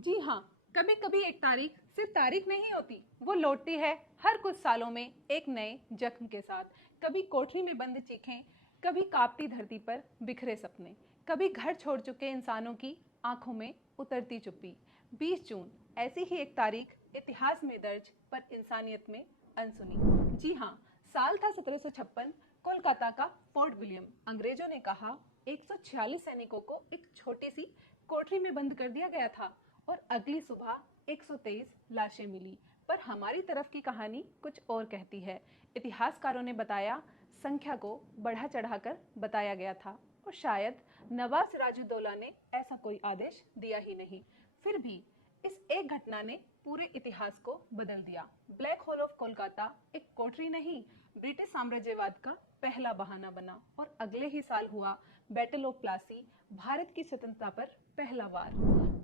जी हाँ, कभी कभी एक तारीख सिर्फ तारीख नहीं होती, वो लौटती है हर कुछ सालों में एक नए जख्म के साथ। कभी कोठरी में बंद चीखें, कभी कांपती धरती पर बिखरे सपने, कभी घर छोड़ चुके इंसानों की आंखों में उतरती चुप्पी। 20 जून ऐसी ही एक तारीख, इतिहास में दर्ज पर इंसानियत में अनसुनी। जी हाँ, साल था 1756। कोलकाता का फोर्ट विलियम। अंग्रेजों ने कहा 146 सैनिकों को एक छोटी सी कोठरी में बंद कर दिया गया था और अगली सुबह 123 लाशें मिली। पर हमारी तरफ की कहानी कुछ और कहती है। इतिहासकारों ने बताया संख्या को बढ़ा चढ़ाकर बताया गया था और शायद नवाब सिराजुद्दौला ने ऐसा कोई आदेश दिया ही नहीं। फिर भी इस एक घटना ने पूरे इतिहास को बदल दिया। ब्लैक होल ऑफ कोलकाता एक कोठरी नहीं, ब्रिटिश साम्राज्यवाद का पहला बहाना बना और अगले ही साल हुआ बैटल ऑफ प्लासी, भारत की स्वतंत्रता पर पहला वार।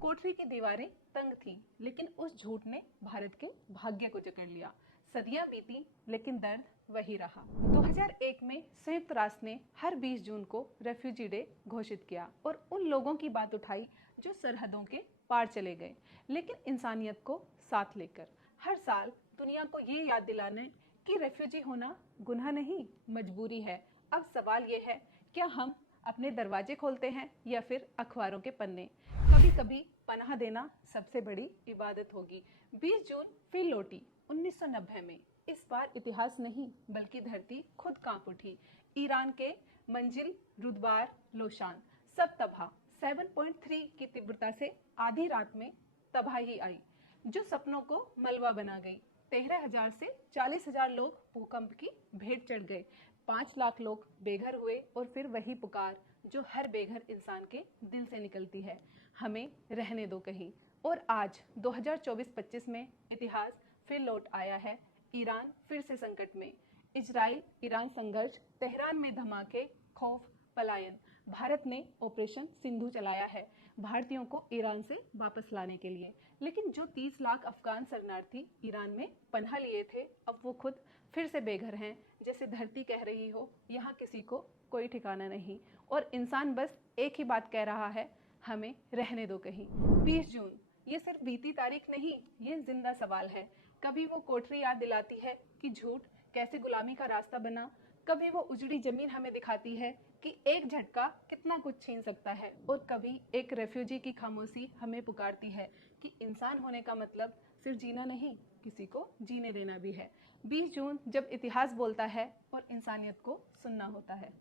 कोठरी की दीवारें तंग थीं, लेकिन उस झूठ ने भारत के भाग्य को जकड़ लिया। सदियां बीती, लेकिन दर्द वही रहा। 2001 में संयुक्त राष्ट्र ने हर 20 जून को रेफ्यूजी डे घोषित किया और उन लोगों की बात उठाई जो सरहदों के पार चले गए, लेकिन इंसानियत को साथ लेकर। हर साल दुनिया को ये याद दिलाने कि रेफ्यूजी होना गुनाह नहीं, मजबूरी है। अब सवाल ये है, क्या हम अपने दरवाजे खोलते हैं या फिर अखबारों के पन्ने? कभी कभी पनाह देना सबसे बड़ी इबादत होगी। 20 जून फिर लौटी 1990 में। इस बार इतिहास नहीं बल्कि धरती खुद कांप उठी। ईरान के मंजिल, रुदबार, लोशान सब तबाह। 7.3 की तीव्रता से आधी रात में तबाही आई जो सपनों को मलबा बना गई। 13,000 से 40,000 लोग भूकंप की भेंट चढ़ गए। 5 लाख लोग बेघर हुए और फिर वही पुकार जो हर बेघर इंसान के दिल से निकलती है, हमें रहने दो कहीं। और आज 2024-25 में इतिहास फिर लौट आया है। ईरान फिर से संकट में। इजराइल ईरान संघर्ष, तेहरान में धमाके, खौफ, पलायन। भारत ने ऑपरेशन सिंधु चलाया है भारतीयों को ईरान से वापस लाने के लिए, लेकिन जो 30 लाख अफगान शरणार्थी ईरान में पनाह लिए थे, अब वो खुद फिर से बेघर हैं। जैसे धरती कह रही हो यहाँ किसी को कोई ठिकाना नहीं, और इंसान बस एक ही बात कह रहा है, हमें रहने दो कहीं। 20 जून ये सिर्फ बीती तारीख नहीं, ये जिंदा सवाल है। कभी वो कोठरी याद दिलाती है कि झूठ कैसे गुलामी का रास्ता बना, कभी वो उजड़ी जमीन हमें दिखाती है कि एक झटका कितना कुछ छीन सकता है, और कभी एक रेफ्यूजी की खामोशी हमें पुकारती है कि इंसान होने का मतलब सिर्फ जीना नहीं, किसी को जीने देना भी है। 20 जून जब इतिहास बोलता है और इंसानियत को सुनना होता है।